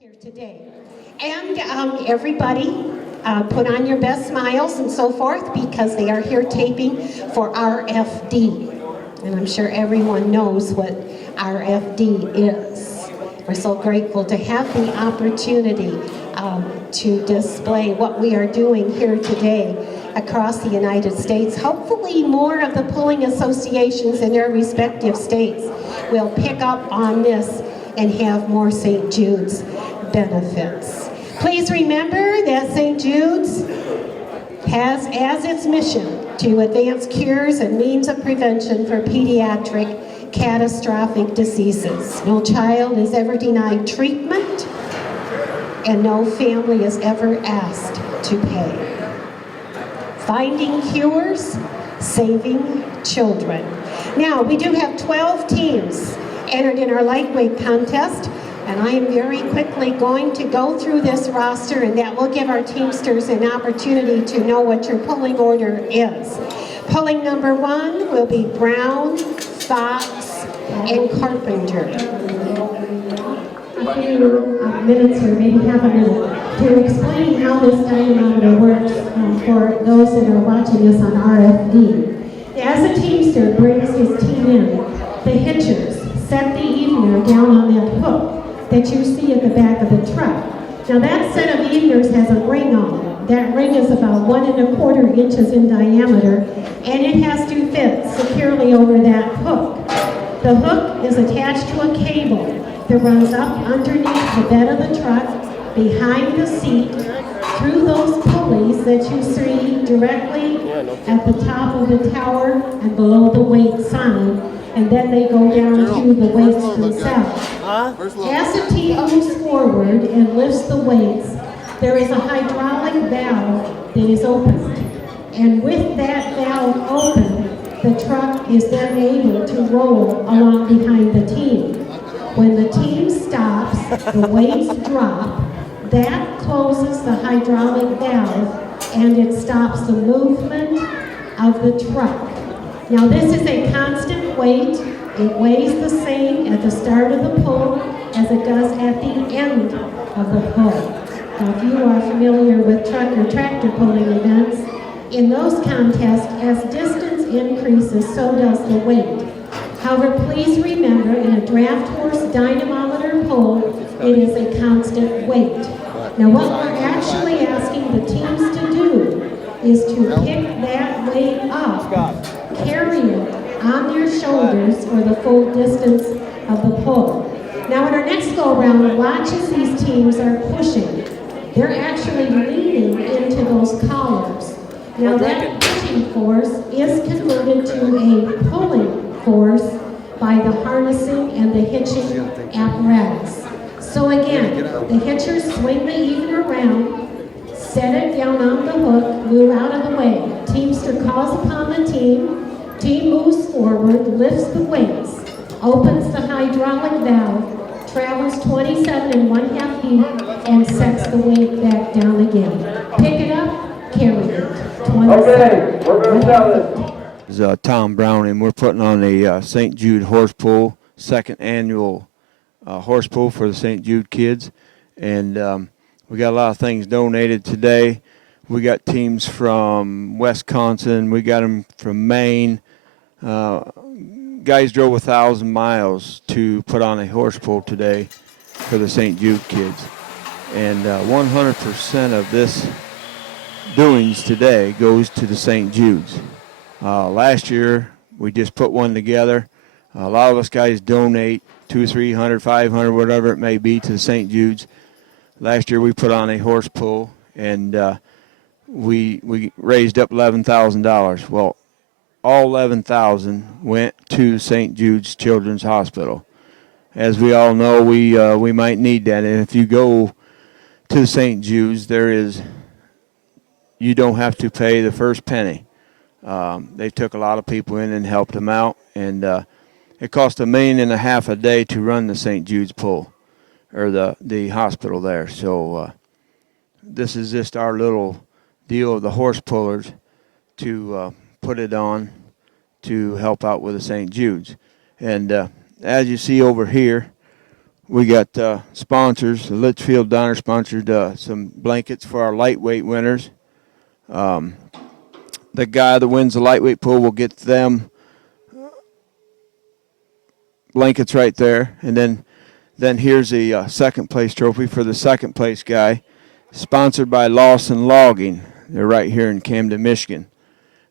here today. And everybody, put on your best smiles and so forth because they are here taping for RFD. And I'm sure everyone knows what RFD is. We're so grateful to have the opportunity to display what we are doing here today across the United States. Hopefully more of the pulling associations in their respective states will pick up on this and have more St. Jude's benefits. Please remember that St. Jude's has as its mission to advance cures and means of prevention for pediatric catastrophic diseases. No child is ever denied treatment, and no family is ever asked to pay. Finding cures, saving children. Now, we do have 12 teams entered in our lightweight contest, and I am very quickly going to go through this roster, and that will give our teamsters an opportunity to know what your pulling order is. Pulling number 1 will be Brown, Fox, and Carpenter. A few minutes or maybe half a minute to explain how this dynamometer works for those that are watching us on RFD. As a teamster brings his team in, the hitchers set the evener down on that hook that you see at the back of the truck. Now that set of eveners has a ring on it. That ring is about 1 1/4 inches in diameter, and it has to fit securely over that hook. The hook is attached to a cable that runs up underneath the bed of the truck, behind the seat, through those pulleys that you see directly at the top of the tower and below the weight sign, and then they go down to the weights themselves. As the team moves forward and lifts the weights, there is a hydraulic valve that is opened. And with that valve open, the truck is then able to roll along behind the team. When the team stops, the weights drop, that closes the hydraulic valve and it stops the movement of the truck. Now this is a constant weight. It weighs the same at the start of the pull as it does at the end of the pull. Now if you are familiar with truck or tractor pulling events, in those contests, as distance increases, so does the weight. However, please remember, in a draft horse dynamometer pull, it is a constant weight. Now what we're actually asking the teams to do is to pick that weight up, carry it on their shoulders for the full distance of the pull. Now in our next go-around, watch as these teams are pushing. They're actually leaning into those collars. Now that pushing force is converted to a pulling force by the harnessing and the hitching apparatus. So again, the hitchers swing the evener around, set it down on the hook, move out of the way. Teamster calls upon the team moves forward, lifts the weights, opens the hydraulic valve, travels 27 1/2 feet, and sets the weight back down again. Pick it up, carry it. Okay, we're going to tell this. This is Tom Brown, and we're putting on a St. Jude horse pull, second annual horse pull for the St. Jude kids. And we got a lot of things donated today. We got teams from Wisconsin. We got them from Maine. Guys drove 1,000 miles to put on a horse pull today for the St. Jude kids. And 100% of this doings today goes to the St. Jude's. Last year, we just put one together. A lot of us guys donate 200, 300, 500, whatever it may be, to the St. Jude's. Last year, we put on a horse pull, and we raised up $11,000. Well, all $11,000 went to St. Jude's Children's Hospital. As we all know, we might need that, and if you go to St. Jude's, you don't have to pay the first penny. They took a lot of people in and helped them out, and it cost $1.5 million a day to run the St. Jude's pull, or the hospital there. So this is just our little deal of the horse pullers to put it on to help out with the St. Jude's. And as you see over here, We got sponsors. The Litchfield Diner sponsored some blankets for our lightweight winners. The guy that wins the lightweight pool will get them blankets right there. And then here's the second place trophy for the second place guy, sponsored by Lawson Logging. They're right here in Camden, Michigan.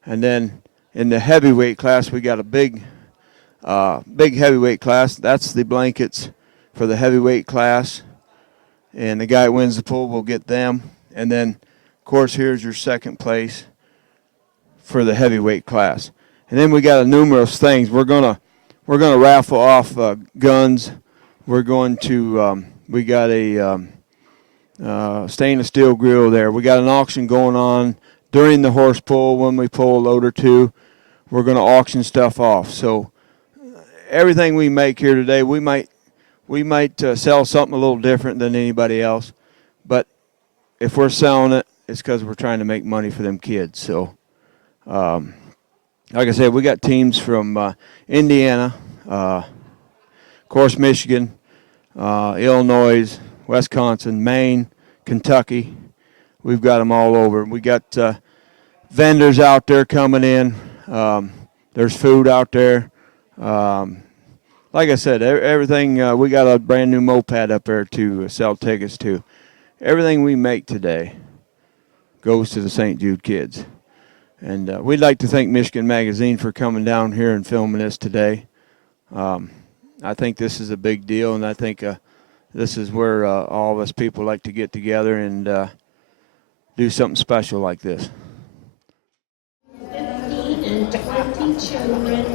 And then in the heavyweight class, we got a big heavyweight class. That's the blankets for the heavyweight class. And the guy who wins the pool will get them. And then, of course, here's your second place for the heavyweight class. And then we got numerous things. We're gonna raffle off guns. We're going to we got a stainless steel grill there. We got an auction going on during the horse pull. When we pull a load or two, we're going to auction stuff off. So everything we make here today, we might sell something a little different than anybody else. But if we're selling it, it's because we're trying to make money for them kids. So, like I said, we got teams from Indiana, of course, Michigan, Illinois, Wisconsin, Maine, Kentucky. We've got them all over. We got vendors out there coming in. There's food out there. Like I said, everything, we got a brand new moped up there to sell tickets to. Everything we make today goes to the St. Jude kids. And we'd like to thank Michigan Magazine for coming down here and filming this today. I think this is a big deal, and I think this is where all of us people like to get together and do something special like this. 15 and 20 children.